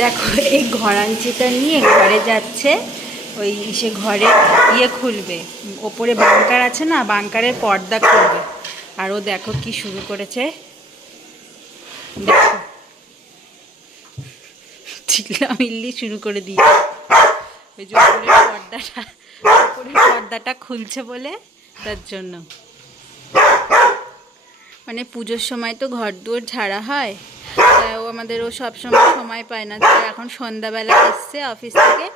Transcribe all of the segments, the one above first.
দেখো এই ঘরাঞ্চিটা নিয়ে ঘরে যাচ্ছে, ওই সে ঘরে খুলবে, ওপরে বাংকার আছে না, বাংকারের পর্দা খুলবে। আর ও দেখো কি শুরু করেছে, দেখো চিল্লামিল্লি শুরু করে দিয়েছে। ওই যে উপরের পর্দাটা খুলছে বলে, তার জন্য। মানে পুজোর সময় তো ঘর দুয়ার ঝাড়া হয়, তাই ও সবসময় সময় পায় না। তাই এখন সন্ধ্যাবেলা এসছে অফিস থেকে,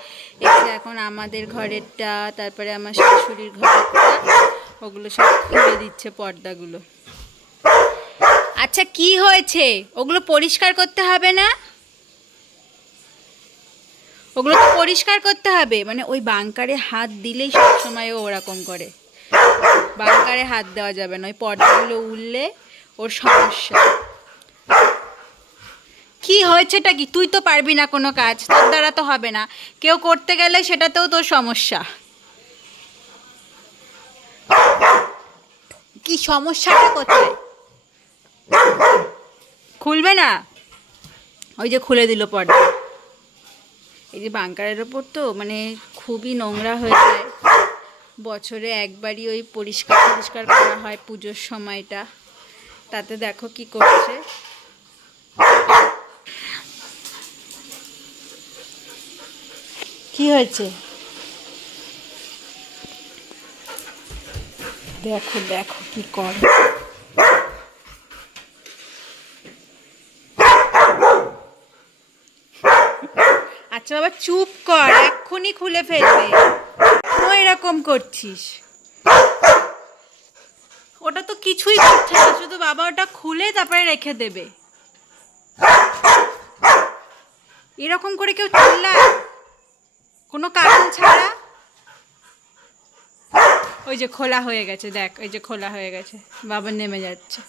এসে এখন আমাদের ঘরেরটা, তারপরে আমার শাশুড়ির ঘরেরটা, ওগুলো সব খুলে দিচ্ছে পর্দাগুলো। আচ্ছা কি হয়েছে, ওগুলো পরিষ্কার করতে হবে না? ওগুলো তো পরিষ্কার করতে হবে। মানে ওই বাংকারে হাত দিলেই সবসময় ও ওরকম করে। বাংকারে হাত দেওয়া যাবে না, ওই পর্দাগুলো উঠলে ওর সমস্যা। কি হয়েছেটা কি? তুই তো পারবি না কোনো কাজ, তোর দ্বারা তো হবে না। কেউ করতে গেলে সেটাতেও তোর সমস্যা। কি সমস্যাটা কোথায়? খুলবে না? ওই যে খুলে দিল পর্দা। এই যে বাংকারের ওপর তো মানে খুবই নোংরা হয়ে যায়, বছরে একবারই ওই পরিষ্কার করা হয় পুজোর সময়টা। তাতে দেখো কি করছে। কি হয়েছে দেখো, দেখো কি করে। আচ্ছা বাবা চুপ কর, এক্ষুনি খুলে ফেলবে। কেন এরকম করছিস? ওটা তো কিছুই করছে না, শুধু বাবা ওটা খুলে তারপরে রেখে দেবে। এরকম করে কেউ চিল্লায় কোনো কারণ ছাড়া? ওই যে খোলা হয়ে গেছে, দেখ ওই যে খোলা হয়ে গেছে, বাবা নেমে যাচ্ছে।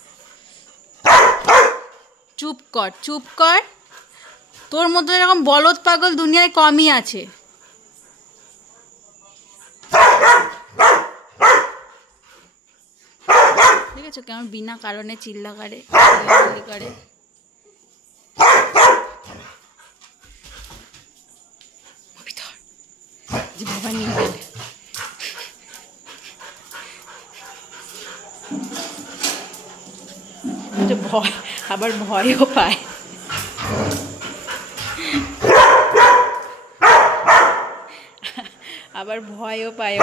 চুপ কর, চুপ কর। তোর মতো এরকম বলদ পাগল দুনিয়ায় কমই আছে। ঠিক আছে, কেমন বিনা কারণে চিল্লা করে, চিল্লাচিল্লি করে। যে বাবা নিয়ে গেলে ভয়, আবার ভয়ও পায়। আবার ভয়ও পায়।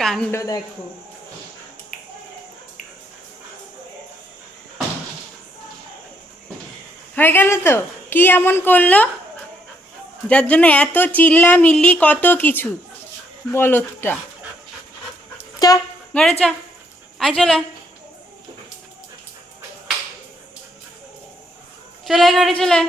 কাণ্ড দেখো। হয়ে গেল তো? কি এমন করলো যার জন্য এত চিল্লা মিল্লি, কত কিছু? বলদটা। চ ঘরে চ, আয় চলে, চলে ঘরে চলে।